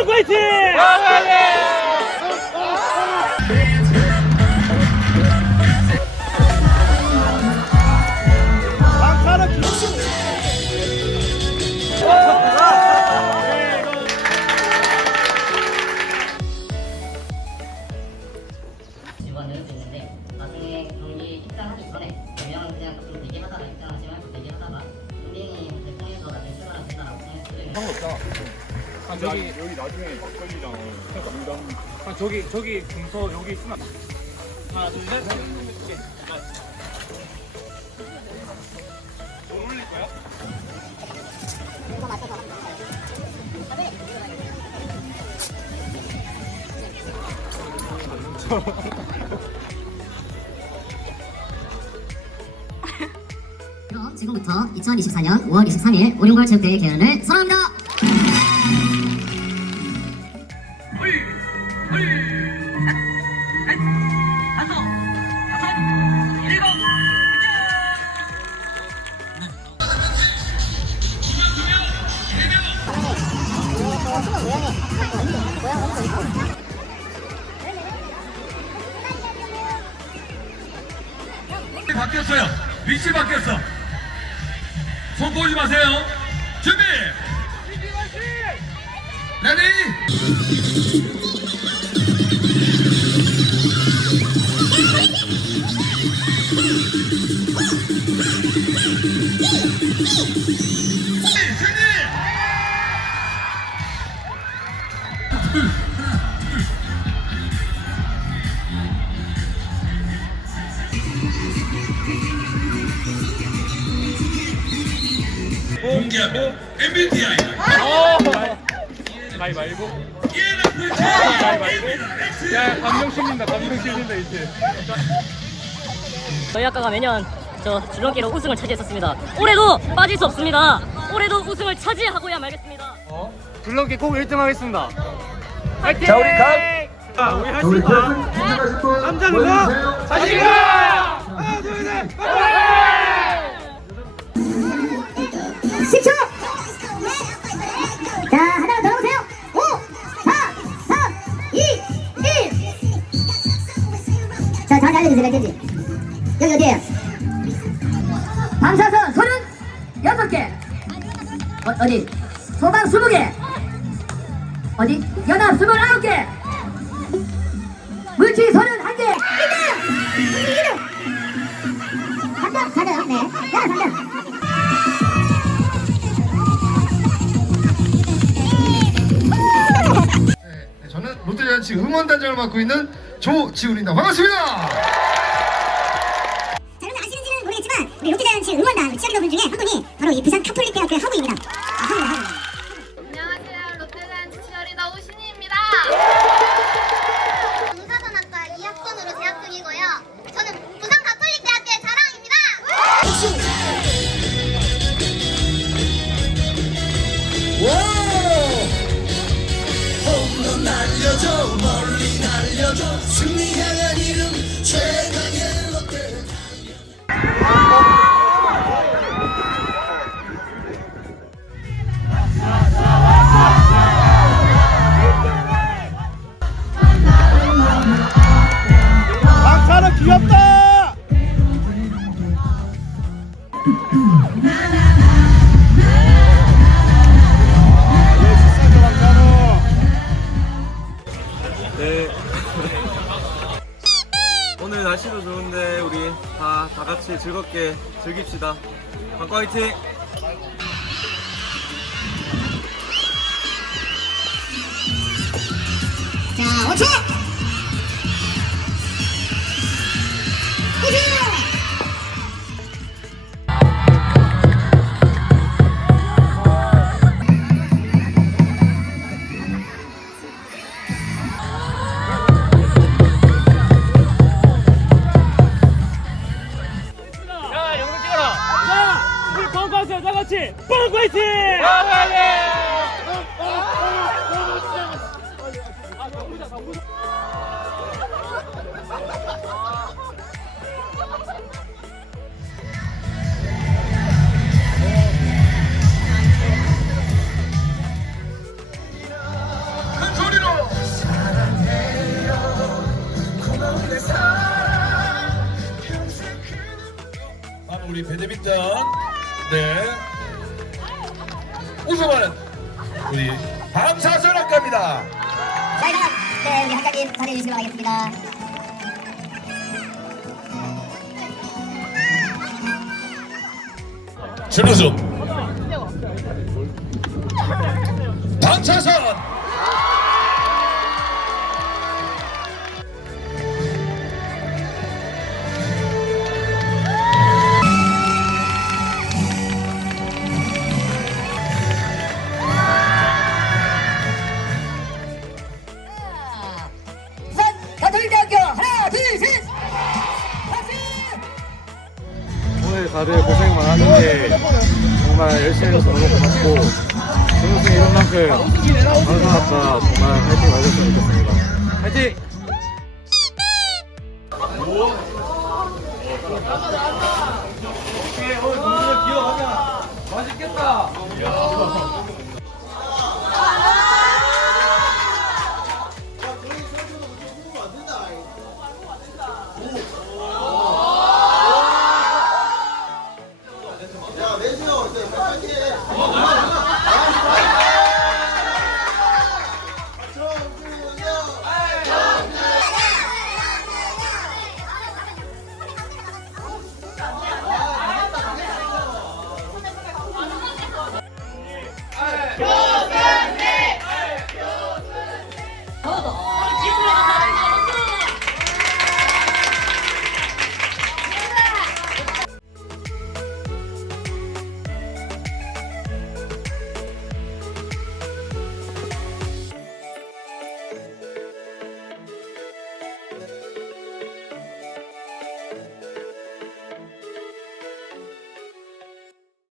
광고 화이팅! 직원을 했는데 나중에 경기 입장하기 전에 그냥 그냥 좀 대기하다가 입장하시면 좀 대기하다가 운행이 대통령에서 나중에 출발하면 된다라고 생각했어요. 아, 저기 여기 나중에 막 걸리랑 공당 아, 저기 저기 금서 여기 있으면 하나 둘 셋. 돈 올릴 거야? 그럼 지금부터 2024년 5월 23일 오륜골 체육대회 개연을 선언합니다. 바뀌었어요. 위치 바뀌었어. 손 보지 마세요. 준비. 레디. 준비. 공개하면 MBTI 가위바위보 ENFJ 가위바위보 야 감정 실린다. 감정 실린다 이제. 저희 학과가 매년 저 줄넘기로 우승을 차지했었습니다. 올해도 빠질 수 없습니다. 올해도 우승을 차지하고야 말겠습니다. 줄넘기 꼭 1등 하겠습니다. 화이팅! 자 우리 각! 자 우리 할수 있다. 남자 누가? 자신감! 하나 둘셋 10초! 자, 하나 더 오세요! 5, 4, 3, 2, 1! 자, 잘 알려주세요, 몇 개지? 여기 어디에요? 방사선 손은 6개! 어, 어디? 소방 20개! 어디? 연합 29개! 물질 손은 1개! 1등! 1등! 3등! 4등! 네. 연합 3등! 롯데자이언츠 응원단장을 맡고 있는 조지훈입니다. 반갑습니다. 자, 여러분 아시는지는 모르겠지만 우리 롯데자이언츠 응원단 중에 한 분이 바로 귀엽다! 네. 같이 즐겁게 즐깁시다. 광고 화이팅! 자, 5초! 화이팅! 우리 배드민턴. 네. 우승은 우리 방사선 학과입니다. 자 이만 네 우리 학장님 자리해 주시기 바라겠습니다. 준우승 방사선 다들 고생 많았는데 정말 열심히 해줘서 너무 고맙고 준우승 이런 만큼 방송학과 정말 화이팅 맞았으면 좋겠습니다. 화이팅! 오늘 동생들 기억하면 맛있겠다.